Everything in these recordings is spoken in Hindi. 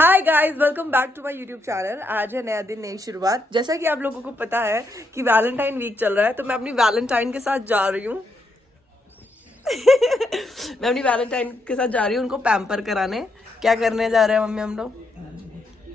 Hi guys, welcome back to my YouTube channel. आज है नया दिन, नई शुरुआत। जैसा कि आप लोगों को पता है कि वैलेंटाइन वीक चल रहा है, तो मैं अपनी वैलेंटाइन के साथ जा रही हूँ मैं अपनी वैलेंटाइन के साथ जा रही हूँ उनको पैम्पर कराने। क्या करने जा रहे हैं मम्मी हम लोग?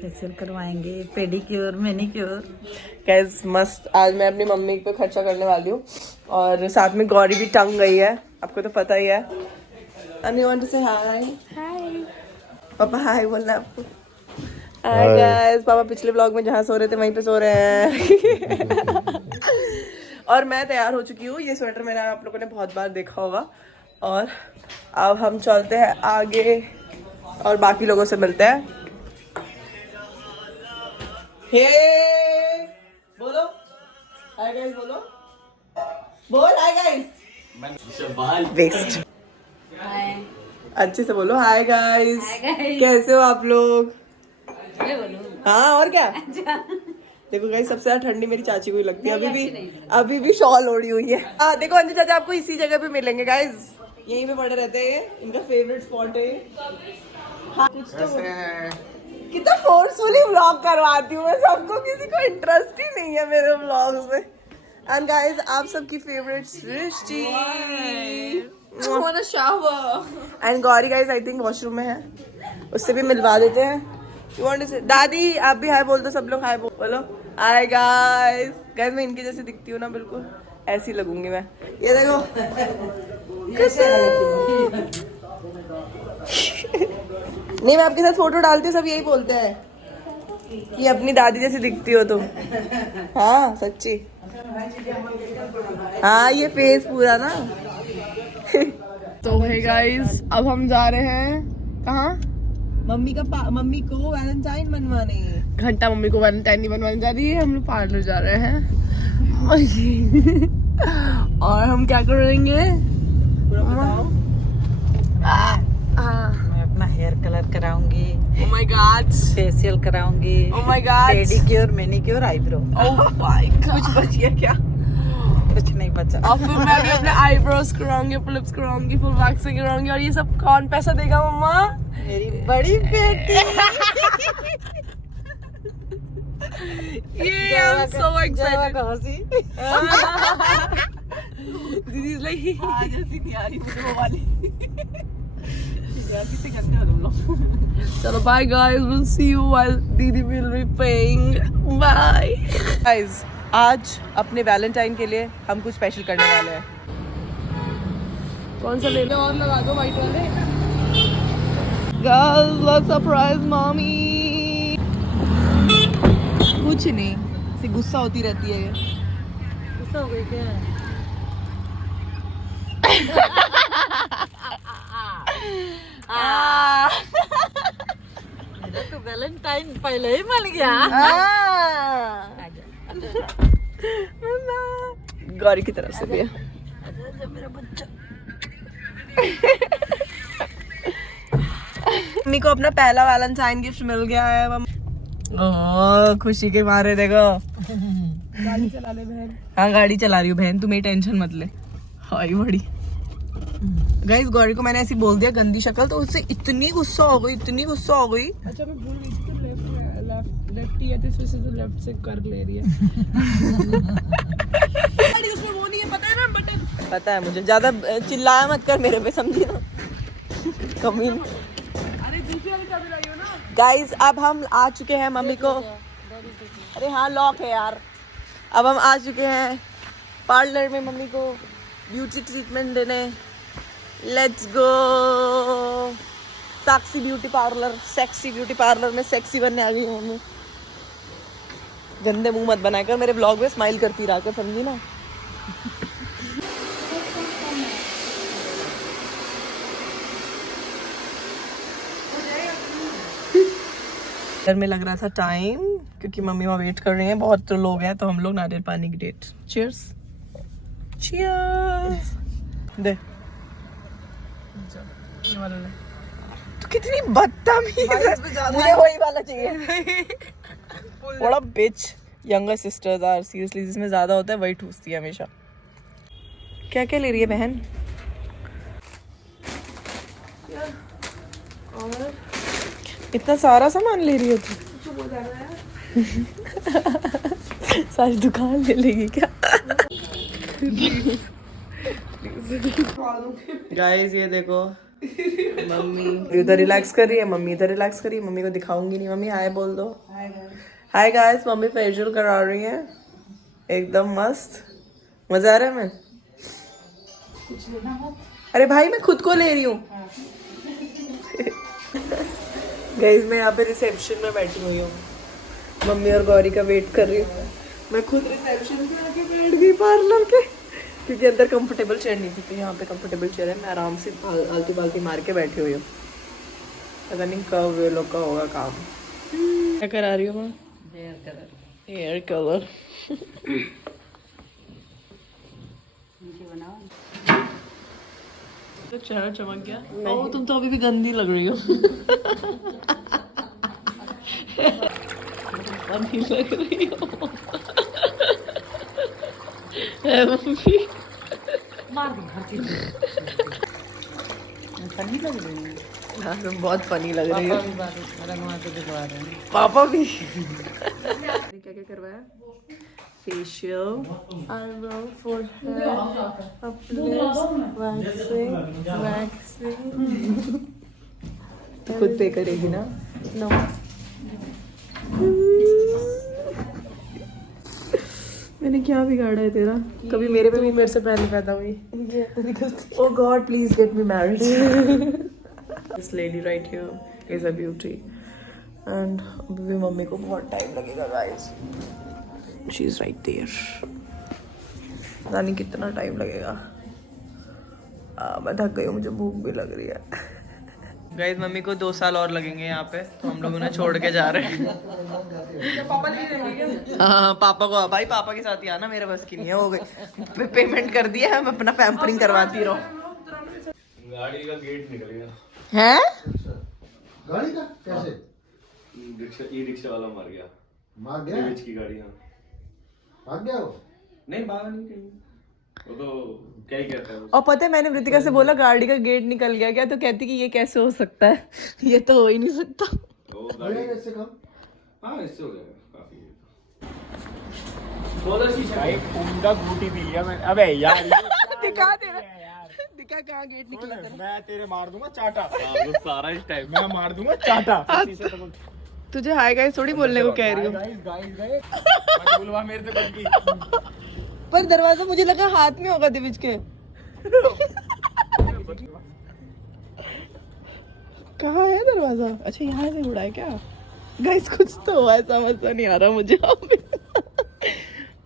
फेशियल करवाएंगे, पेडिक्योर, मैनिक्योर। गाइस मस्त, आज मैं अपनी मम्मी पे खर्चा करने वाली हूँ और साथ में गौरी भी टंग गई है, आपको तो पता ही है। And you want to say hi? हाय। पापा हाय बोलना आपको। हाय गाइस, पापा पिछले ब्लॉग में जहाँ सो रहे थे वहीं पे सो रहे हैं और मैं तैयार हो चुकी हूँ। ये स्वेटर मैंने आप लोगों ने बहुत बार देखा होगा। और अब हम चलते हैं आगे और बाकी लोगों से मिलते हैं। हे बोलो हाय गाइस, बोल हाय गाइस। वेस्ट अच्छे से बोलो हाय गाइस। कैसे हो आप लोग? हाँ और क्या। देखो गाइस, सबसे ज्यादा ठंडी मेरी चाची को ही लगती है। अभी भी शॉल ओढ़ी हुई है। हाँ देखो, अंजू चाचा आपको इसी जगह पे मिलेंगे गाइस, यहीं पे पड़े रहते हैं, इनका फेवरेट स्पॉट है। हाँ कुछ तो कितना फोर्सफुली व्लॉग करवाती हूँ मैं सबको, किसी को इंटरेस्ट ही नहीं है मेरे व्लॉग्स में। एंड गाइस, आप सबकी favourite Srishti and Gauri guys I think washroom में है, उससे भी मिलवा देते हैं। यू वांट टू से दादी, आप भी हाय बोल दो, सब लोग हाय बोलो। Hi guys. गाइस मैं इनके जैसे दिखती हूँ ना, बिल्कुल ऐसी लगूंगी मैं। ये देखो नहीं, मैं आपके साथ फोटो डालती हूँ, सब यही बोलते हैं कि अपनी दादी जैसी दिखती हो तुम। हाँ सच्ची। हाँ ये फेस पूरा ना तो है गाइस, अब हम जा रहे हैं कहाँ? मम्मी को वैलेंटाइन बनवाने। घंटा मम्मी को वैलेंटाइन नहीं बनवाने जा रही है, हम लोग पार्लर जा रहे हैं और हम क्या करेंगे पूरा बताओ? मैं अपना हेयर कलर कराऊंगी। Oh my God, फेशियल कराऊंगी। Oh my God, pedicure, manicure, eyebrow. Oh my God, कुछ बच गया क्या? कुछ नहीं बचा। और फिर मैं भी अपने आईब्रोज कराऊंगी, लिप्स कराऊंगी, फुल वैक्सिंग कराऊंगी। और ये सब कौन पैसा देगा मम्मा? मेरी बड़ी बेटी। ये I'm so excited. हंसी। दीदी इज लाइक आज ऐसी नहीं आ रही मुझे वो वाली। चलो bye guys, will see you while दीदी will be paying. Bye guys, आज अपने वैलेंटाइन के लिए हम कुछ स्पेशल करने वाले हैं। कौन सा ले लो और लगा दो वाइट वाले। Girls let's surprise mummy. कुछ नहीं, से गुस्सा होती रहती है ये। गुस्सा हो गई क्या? मेरा तो वैलेंटाइन पहले ही मिल गया। गौरी की तरफ से भी है। मेरा बच्चा। मम्मी को अपना पहला वैलेंटाइन गिफ्ट मिल गया है। ओह खुशी के मारे देखो। गाड़ी चला ले बहन। हाँ गाड़ी चला रही हूँ बहन, तू मेरी टेंशन मत ले। हाय बड़ी गाइस, गौरी को मैंने ऐसी बोल दिया गंदी शक्ल, तो उससे इतनी गुस्सा हो गई, इतनी गुस्सा हो गई। अच्छा मैं भूल गई थी, लेफ्ट ही है तो इस वजह से लेफ्ट से कर ले रही है। उसमें वो नहीं है, पता है ना बटन। पता है मुझे, ज्यादा चिल्लाया मत कर मेरे पे, समझी ना कमीन। अरे दूसरी वाली चाबी लाई हो ना। गाइस अब हम आ चुके हैं मम्मी को, अरे हाँ लॉक है यार। अब हम आ चुके हैं पार्लर में मम्मी को ब्यूटी ट्रीटमेंट देने। Let's go. Sakshi beauty parlour, sexy beauty parlour में सेक्सी बनने आ गई हूँ मम्मी। गंदे मुंह मत बनाकर मेरे ब्लॉग में स्माइल करती रहा कर, समझी ना। घर में लग रहा था टाइम, क्योंकि मम्मी वहाँ वेट कर रही हैं, बहुत तो लोग हैं, तो हम लोग नारियल पानी की डेट। Cheers cheers. दे तो कितनी बदतमीज है, मुझे वही वाला चाहिए। बड़ा बिच। यंगर सिस्टर्स आर सीरियसली, जिसमें ज्यादा होता है वही ठूसती है हमेशा। क्या क्या ले रही है बहन? और इतना सारा सामान ले रही है तू? सारी दुकान ले लेगी क्या? गाइस ये देखो, मम्मी इधर रिलैक्स कर रही है, मम्मी इधर रिलैक्स कर रही है। मम्मी को दिखाऊंगी नहीं। मम्मी हाय बोल दो। हाय गाइस, मम्मी फेशियल करा रही है एकदम मस्त। मजा आ रहा है? मैं अरे भाई मैं खुद को ले रही हूँ। गाइस मैं यहाँ पे रिसेप्शन में बैठी हुई हूँ, मम्मी और गौरी का वेट कर रही हूँ। मैं खुद रिसेप्शन पे आके बैठ गई पार्लर के, क्योंकि अंदर कंफर्टेबल चेयर नहीं थी, तो यहाँ पे कंफर्टेबल चेयर है। मैं आराम से आलतू बालती मार के बैठी हुई हूँ। पता नहीं कब वे लोग का होगा काम। क्या करा रही हो मैं? Hair colour. तो चेहरा चमक गया। ओ तुम तो अभी भी गंदी लग रही हो। गंदी लग रही हो। मम्मी फनी लग रही है। हाँ तुम बहुत फनी लग रही हो। पापा भी क्या क्या करवाया? Facial, eyebrow, forehead, waxing. तो खुद पे करेगी ना? नो। मैंने क्या बिगाड़ा है तेरा? कभी मेरे पे भी मेरे से पहले पैदा हुई। Oh God, please get me married. This lady right here is a beauty. And अभी भी मम्मी को बहुत टाइम लगेगा guys. She is right there. पता नहीं कितना टाइम लगेगा। मैं थक गई हूँ, मुझे भूख भी लग रही है। गाइस मम्मी को 2 साल और लगेंगे यहाँ पे, तो हम लोग उन्हें छोड़ के जा रहे हैं। पापा नहीं रहेंगे? हाँ पापा को, भाई पापा के साथ ही आना, मेरे बस की नहीं है। हो गई पेमेंट कर दिया है, मैं अपना पैम्परिंग करवाती रहूं। गाड़ी का गेट निकल गया है? गाड़ी का कैसे? ई रिक्शा वाला मार गया। मार गया? बीच की गाड़ी। हाँ भाग गया वो? नहीं भागा नहीं कहीं, वो तो क्या ही कहता है वो। और पता है मैंने वृतिका से बोला गाड़ी का गेट निकल गया क्या, तो कहती कि ये कैसे हो सकता है, ये तो हो ही नहीं सकता। वो गाड़ी इससे कम? हाँ इससे हो जाएगा काफी। उनका बूटी पी लिया मैंने। अबे यार दिखा दे, दिखा कहाँ गेट निकला था। मैं तेरे मार दूंगा चाटा। वो सारा इस टाइप मैं मार दूंगा चाटा। तुझे हाय गाइस थोड़ी बोलने को कह रही हूँ। गाइस गए मत बुलवा मेरे से कुछ भी। पर दरवाजा मुझे लगा हाथ में होगा दिविज के। कहाँ है दरवाजा? अच्छा यहाँ से उड़ा है क्या? गाइस कुछ तो हुआ है, समझ नहीं आ रहा मुझे।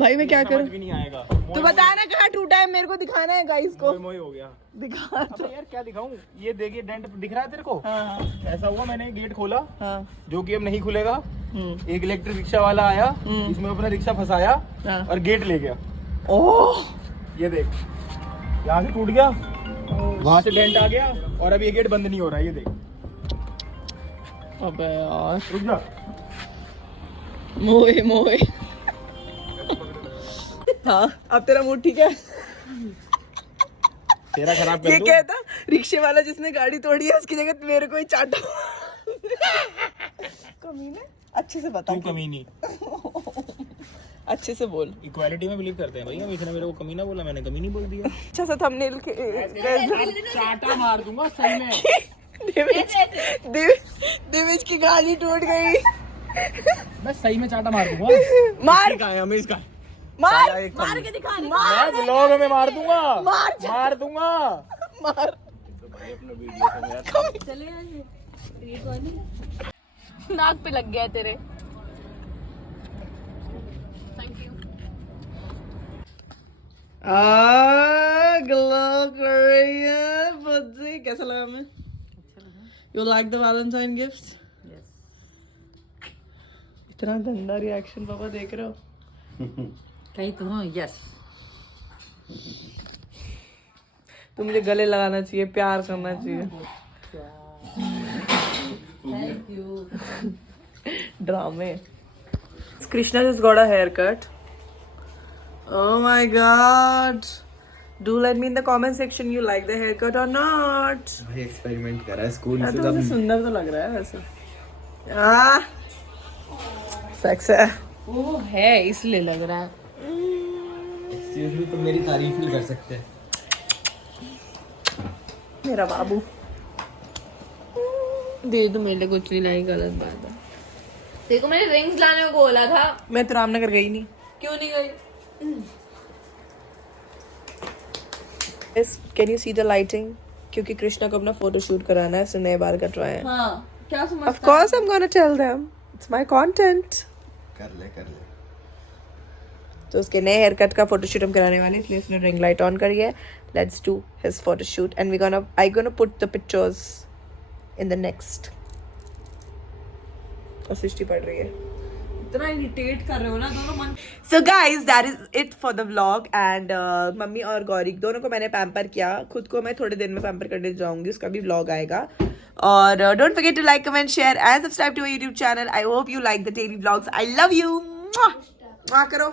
भाई मैं क्या करूं? भी नहीं आएगा। तो बता ना कहाँ टूटा है, मेरे को दिखाना है गाइस को। मोई हो गया। दिखा तो। यार क्या दिखाऊं? ये देखिए डेंट दिख रहा है तेरे को? हाँ ऐसा हुआ, मैंने गेट खोला हाँ जो कि अब नहीं खुलेगा। एक इलेक्ट्रिक रिक्शा वाला आया, इसमें अपना रिक्शा फंसाया और गेट ले गया। ओह ये देख, यहाँ से टूट गया, वहां से डेंट आ गया और अब ये गेट बंद नहीं हो रहा है। ये देख। अबे यार रुक जा। मोए मोए। हाँ अब तेरा मूड ठीक है? तेरा खराब कर ये दूं? कहता रिक्शे वाला जिसने गाड़ी तोड़ी है उसकी जगह मेरे को ही चाटा। कमीने अच्छे से बता। तू कमीनी। अच्छे से बोल। इक्वालिटी में बिलीव करते हैं भैया। इसने मेरे को कमीना बोला, मैंने कमीनी बोल दिया। अच्छा सा थंबनेल के चाटा मार दूंगा सही में। दिविज की गाड़ी टूट गई। मैं सही में चाटा मार दूंगा। मार का है हमें इसका। मार मार के दिखा। मैं ब्लॉग में मार दूंगा। मार दूंगा। मार। नाक पे लग गया तेरे। ग्लो कर रही है बच्चे। कैसा लगा हमें? You like the Valentine gifts? इतना गंदा रिएक्शन पापा देख रहे हो? कहीं तो हाँ यस। तो मुझे गले लगाना चाहिए, प्यार करना चाहिए। Thank you. ड्रामे। Krishna just got a haircut. Oh my god. Do let me in the comment section you like the haircut or not. भाई एक्सपेरिमेंट कर रहा है स्कूल तो मुझे सुंदर तो लग रहा है वैसे। सेक्स है। वो है इसलिए लग रहा है। सीरियसली तुम मेरी तारीफ नहीं कर सकते। मेरा बाबू दे दो, मेरे लिए कुछ नहीं लाई, गलत बात है। देखो मैंने रिंग्स लाने को बोला था। मैं तो रामनगर गई नहीं। क्यों नहीं गई? Can you see the lighting? क्योंकि कृष्णा को अपना फोटो शूट कराना है, इसने नए बाल कटवाए हैं। हाँ, क्या समझ? Of course I'm gonna tell them. It's my content. कर ले तो उसके नए हेयर कट का फोटोशूट हम कराने वाले हैं, इसलिए उसने रिंग लाइट ऑन करी है। Let's do his photoshoot and I gonna put the pictures in the next. और सृष्टि पढ़ रही है। इतना इरिटेट कर रहे हो ना दोनों मन। So guys, that is it for the vlog and mummy और गौरी दोनों को मैंने पैम्पर किया। खुद को मैं थोड़े दिन में पैम्पर करने जाऊंगी, उसका भी vlog आएगा। और don't forget to like, comment, share and subscribe to YouTube channel. I hope you like the daily vlogs. I love you. करो।